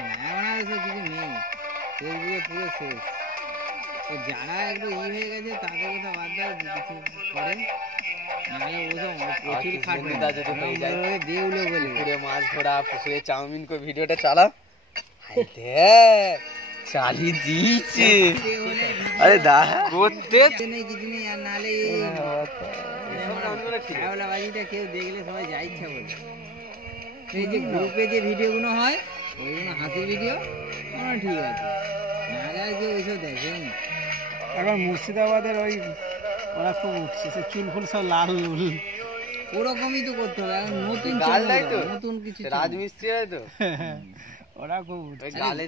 পাচ্ছে না, এমন আর এসব কিছু নেই, ফেসবুকে পুরো শেষ। তো যারা একটু হয়ে গেছে তাদের কথা বাদ দাও, কিছু করে নাহলে ওসব প্রচুর খাটবে। বেউলো বলে পুকুরে মাছ ধরা, পুকুরে চাউমিন করে ভিডিওটা চালা, চালিয়ে দিচ্ছে। আরে দা করতে নেই, কিছু নেই। আর নাহলে খেলাবাজিটা কেউ দেখলে সবাই যা ইচ্ছা বলে। এই যে গ্রুপে যে ভিডিওগুলো হয় ওইগুলো হাসির ভিডিও, ঠিক আছে, নাহলে আর কেউ ওইসব দেখেও না। এখন মুর্শিদাবাদের ওই ওরা খুব উঠছে, সে চুল ফুল সব লাল লুল, ওরকমই তো করতে হবে। এখন নতুন নতুন কিছু রাজমিস্ত্রি হয় তো, ওরা খুব গালে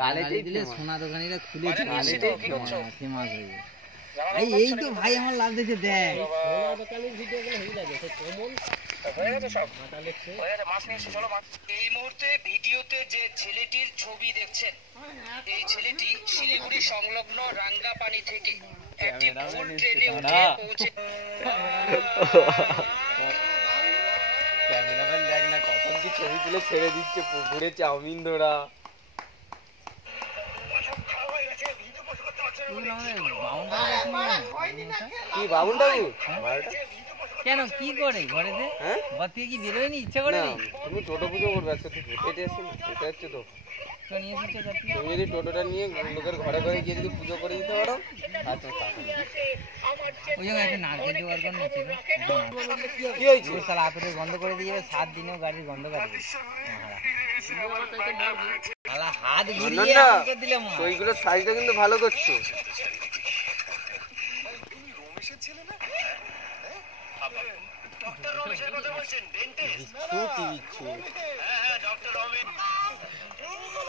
গালে দিলে সোনা দোকানিরা খুলে ফেমাস হয়ে যায়। এই তো ভাই আমার লাভ দিয়েছে, দেখ সোনা দোকানের ভিডিওগুলো হয়ে যাবে কমন হয়ে গেছে সব। এই মুহূর্তে ভিডিওতে যে ছেলেটির ছবি দেখছেন, এই ছেলেটি শিলিগুড়ি সংলগ্ন রাঙ্গাপানি থেকে একটি ফুল ট্রেনে উঠে পৌঁছে। ক্যামেরাম্যান দেখ না কখন কি ছবি তুলে ছেড়ে দিচ্ছে পুকুরে চাউমিন ধরা। কি বাবুন ঠাকুর কেন কি করে ঘরেতে? ঘর থেকে কি বেরোয়নি ইচ্ছা করে? তুমি টোটো পুজো করবে আজকে, তো হেঁটে এসে হেঁটে যাচ্ছে তো। তুমি যদি টোটোটা নিয়ে লোকের ঘরে ঘরে গিয়ে যদি পুজো করে দিতে পারো, আচ্ছা ওই জন্য একটা নারকেল জোগাড় করে নিচ্ছিল। কি হয়েছে? সালা আতরে গন্ধ করে দিয়ে 7 দিনেও গাড়ির গন্ধ কাটবে। হাত ঘুরিয়ে দিলাম। ওইগুলো সাইজটা কিন্তু ভালো করছো।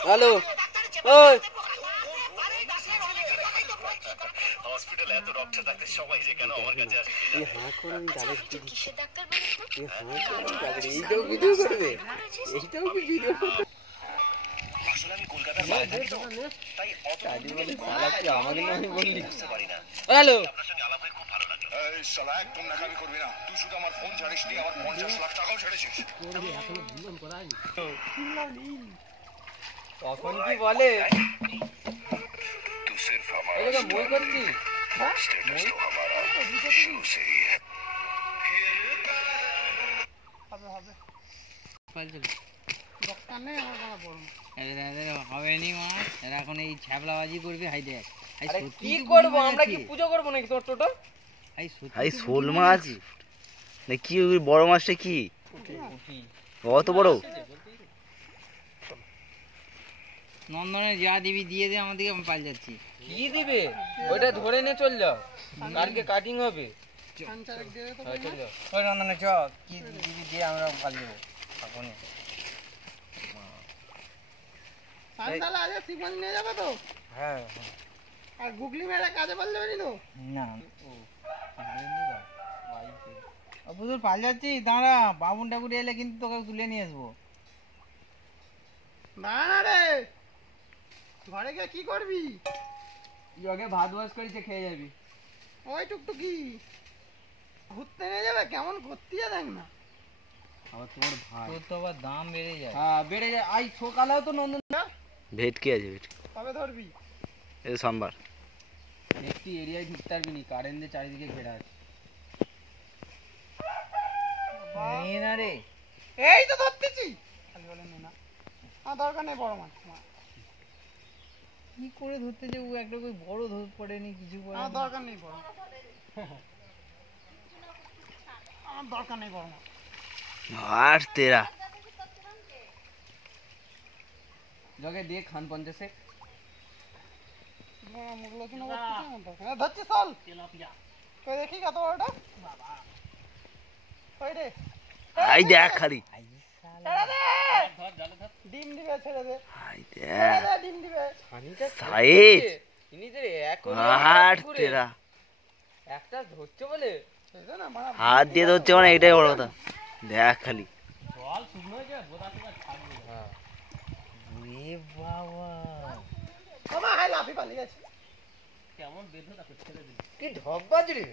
হ্যালো, হসপিটালে এত ডক্টর ডাক্তার সবাই যে কেন আমার কাছে আসে? এইটাও ভিডিও করবে? এইটাও কি ভিডিও করবে? আসলে আমি কলকাতা তাই অত আমাকে নয় বললি। হ্যালো, আপনার সঙ্গে আলাপ হয়ে খুব ভালো লাগলো। এই শালা একদম নাকামি করবি না, তুই শুধু আমার ফোন ছাড়িস নি, আমার 50 লাখ টাকাও ছেড়েছিস। এখনো জীবন করাই তখন কি বলে তুই সির্ফ আমার এই মই করছি স্ট্যাটাস তো हमारा शुरू से ही है। হবে হবে পাল চল দোকান নেই আমার বড় বড় হবে নি মা, এরা এখন এই ছ্যাবলাবাজি করবে। হাই দেখ, আরে কি করব আমরা, কি পূজা করব নাকি তোর টোটো? আই শোল মাছ নাকি ওই বড় মাছটা? কি কত বড়? নন্দনে যা দিবি দিয়ে দে আমাদেরকে, আমি পাল যাচ্ছি। কি দিবে ওইটা ধরে নে, চল যাও, কালকে কাটিং হবে। ওই নন্দনে চ, কি দিবি দিয়ে আমরা পাল যাবো এখন। হ্যাঁ, আর গুগলি মেরে কাজে পাল যাবে তো না? বুঝুর পাল যাচ্ছি, দাঁড়া, বাবুন ঠাকুর এলে কিন্তু তোকে তুলে নিয়ে আসবো। না রে, ঘরে গিয়ে কি করবি? আগে ভাত ওয়াশ করেছে, খেয়ে যাবি। ওই টুকটুকি ঘুরতে নিয়ে যাবে, কেমন ঘুরতে দেখ না। আবার তোর ভাই, তোর তো আবার দাম বেড়ে যায়। হ্যাঁ বেড়ে যায়। আই সকালেও তো নন্দন না ভেটকি আছে, ভেটকি কবে ধরবি? এই সোমবার। একটি এরিয়ায় ঢুকতে পারবি নি, কারেন্টের চারিদিকে ঘেরা আছে। নেই না রে, এই তো ধরতেছি। খালি বলে নে না, দরকার নেই বড় মাছ। কি করে ধরতে যাবো, একটা কই বড় ধর পড়েনি, কিছু পড়ে না। দরকার নেই বড়, আমার দরকার নেই বড় মাছ। আর তেরা জগে দেখ খান 50 এ মুগলোচনা করতে না ধরছি। চল কই দেখি কত বড়টা বাবা। কই রে, আই দেখ খালি ধর জালে ধর, ডিম দিবে, ছেড়ে দে। আই দেখ ডিম দিবে, খানিটা সাইজ ইনি যে এক আর তেরা একটা ধরছে বলে হাত দিয়ে ধরছে, মানে এটাই বড় কথা। দেখ খালি জল শুকনো হয়ে যায়, বোদা শুকা ছাড়বে। হ্যাঁ এ বাবা, বাবা হাই লাফি পালিয়ে গেছে। কেমন বেঁধে তাকে ছেড়ে দিল, কি ঢপ বাজরে।